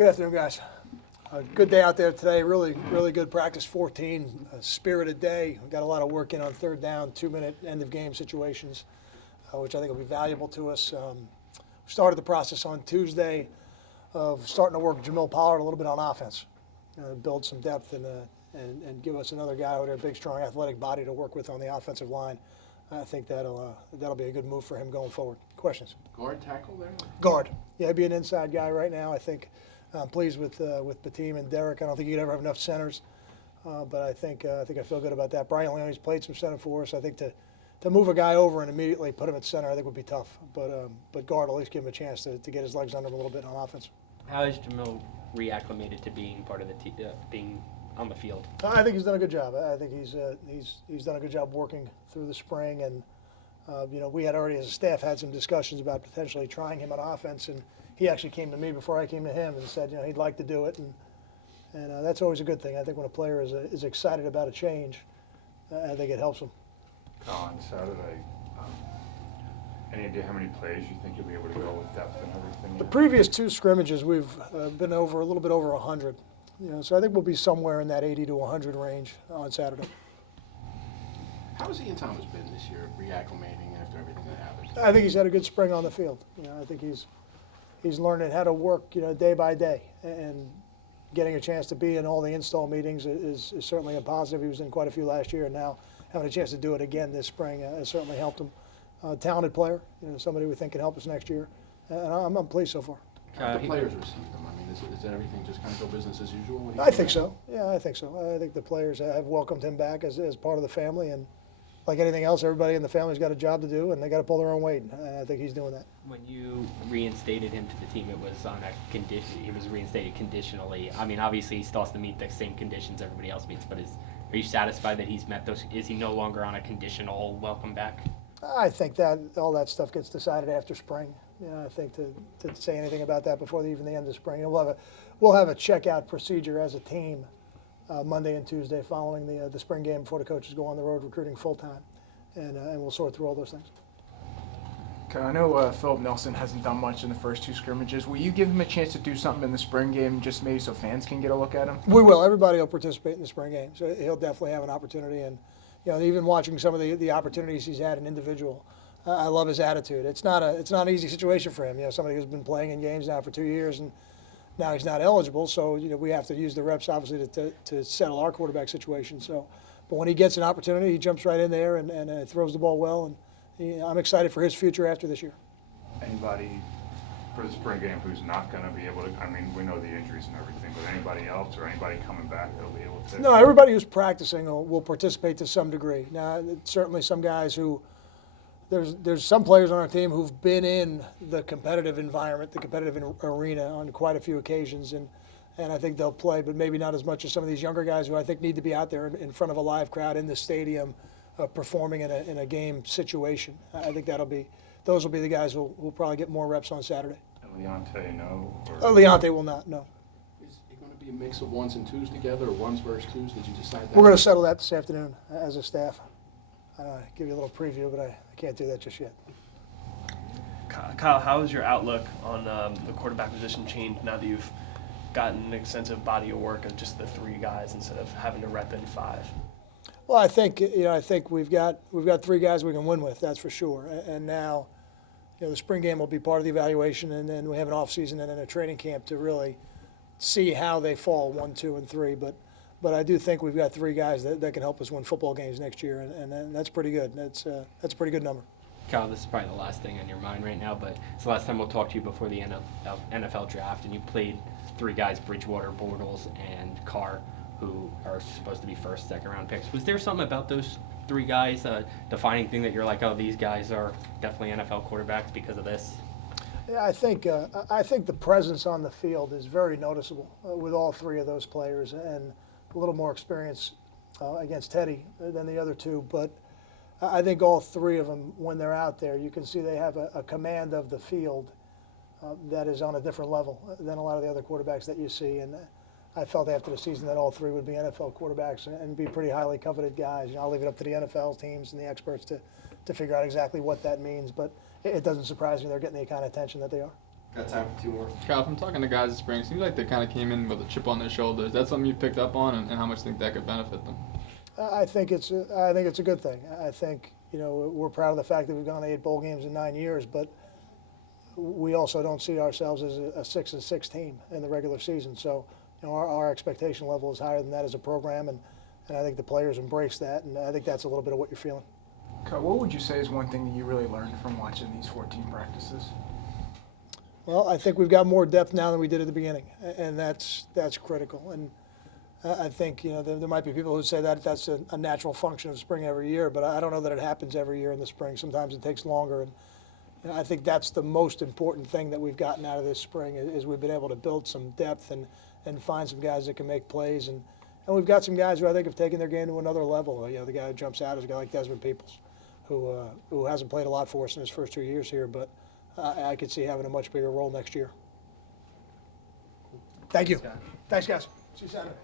Good afternoon, guys. Good day out there today. Really good practice. 14, spirited day. We got a lot of work in on third down, 2-minute end of game situations, which I think will be valuable to us. Started the process on Tuesday of starting to work Jamil Pollard a little bit on offense, build some depth and give us another guy with a big, strong, athletic body to work with on the offensive line. I think that'll be a good move for him going forward. Questions? Guard tackle there? Guard. Yeah, he'd be an inside guy right now. I think I'm pleased with the team and Derek. I don't think you could ever have enough centers, but I think I feel good about that. Brian Leone's played some center for us. I think to move a guy over and immediately put him at center, I think would be tough. But guard, at least give him a chance to get his legs under him a little bit on offense. How has Jamil reacclimated to being part of the being on the field? I think he's done a good job. I think he's done a good job working through the spring, and we had already as a staff had some discussions about potentially trying him on offense, and he actually came to me before I came to him and said he'd like to do it, and that's always a good thing. I think when a player is excited about a change, I think it helps him. On Saturday, any idea how many plays you think you'll be able to go with depth and everything? The previous two scrimmages, we've been over a little bit over 100. So I think we'll be somewhere in that 80 to 100 range on Saturday. How has Ian Thomas been this year, reacclimating after everything that happened? I think he's had a good spring on the field. I think he's learning how to work, day by day, and getting a chance to be in all the install meetings is certainly a positive. He was in quite a few last year, and now having a chance to do it again this spring has certainly helped him. Talented player, somebody we think can help us next year, and I'm pleased so far. How do the players receive them? I mean, is that everything just kind of go business as usual? I think so. Yeah, I think so. I think the players have welcomed him back as part of the family, and like anything else, everybody in the family's got a job to do, and they got to pull their own weight. And I think he's doing that. When you reinstated him to the team, it was on a condition. He was reinstated conditionally. I mean, obviously, he still has to meet the same conditions everybody else meets. But are you satisfied that he's met those? Is he no longer on a conditional welcome back? I think that all that stuff gets decided after spring. I think to say anything about that before even the end of spring, we'll have a checkout procedure as a team Monday and Tuesday following the spring game before the coaches go on the road recruiting full time, and we'll sort through all those things. Okay, I know Philip Nelson hasn't done much in the first two scrimmages. Will you give him a chance to do something in the spring game, just maybe so fans can get a look at him? We will. Everybody will participate in the spring game, so he'll definitely have an opportunity. And even watching some of the opportunities he's had in individual, I love his attitude. It's not an easy situation for him. Somebody who's been playing in games now for 2 years, and now he's not eligible. So we have to use the reps obviously to settle our quarterback situation. So, but when he gets an opportunity, he jumps right in there and throws the ball well. And I'm excited for his future after this year. Anybody for the spring game who's not going to be able to? I mean, we know the injuries and everything, but anybody else or anybody coming back that'll be able to? No, everybody who's practicing will participate to some degree. Now, certainly some guys who. There's some players on our team who've been in the competitive environment, the competitive arena on quite a few occasions, and I think they'll play, but maybe not as much as some of these younger guys who I think need to be out there in front of a live crowd in the stadium, performing in a game situation. I think those will be the guys who'll probably get more reps on Saturday. Leonte, no? Leonte will not, no. Is it going to be a mix of ones and twos together, or ones versus twos? Did you decide that? We're going to settle that this afternoon as a staff. I'll give you a little preview, but I can't do that just yet. Kyle, how has your outlook on the quarterback position changed now that you've gotten an extensive body of work of just the three guys instead of having to rep in five? Well, I think we've got three guys we can win with, that's for sure. And now, the spring game will be part of the evaluation, and then we have an off season and then a training camp to really see how they fall 1, 2, and 3. But I do think we've got three guys that can help us win football games next year, and that's pretty good. That's a pretty good number. Kyle, this is probably the last thing on your mind right now, but it's the last time we'll talk to you before the NFL draft, and you played three guys, Bridgewater, Bortles, and Carr, who are supposed to be first, second-round picks. Was there something about those three guys, defining thing that you're like, oh, these guys are definitely NFL quarterbacks because of this? Yeah, I think the presence on the field is very noticeable with all three of those players, and a little more experience against Teddy than the other two, but I think all three of them, when they're out there, you can see they have a command of the field that is on a different level than a lot of the other quarterbacks that you see. And I felt after the season that all three would be NFL quarterbacks and be pretty highly coveted guys. I'll leave it up to the NFL teams and the experts to figure out exactly what that means, but it doesn't surprise me they're getting the kind of attention that they are. Got time for two more. Kyle, from talking to guys this spring, seems like they kind of came in with a chip on their shoulders. Is that something you picked up on, and how much do you think that could benefit them? I think it's a good thing. I think, you know, we're proud of the fact that we've gone to 8 bowl games in 9 years, but we also don't see ourselves as a 6-6 team in the regular season. So, you know, our expectation level is higher than that as a program, and I think the players embrace that, and I think that's a little bit of what you're feeling. Kyle, what would you say is one thing that you really learned from watching these 14 practices? Well, I think we've got more depth now than we did at the beginning, and that's critical. And I think, you know, there might be people who say that that's a natural function of spring every year, but I don't know that it happens every year in the spring. Sometimes it takes longer, and you know, I think that's the most important thing that we've gotten out of this spring is we've been able to build some depth and find some guys that can make plays, and we've got some guys who I think have taken their game to another level. You know, the guy who jumps out is a guy like Desmond Peoples, who hasn't played a lot for us in his first 2 years here, but I could see having a much bigger role next year. Thank you. Thanks, guys. See you Saturday.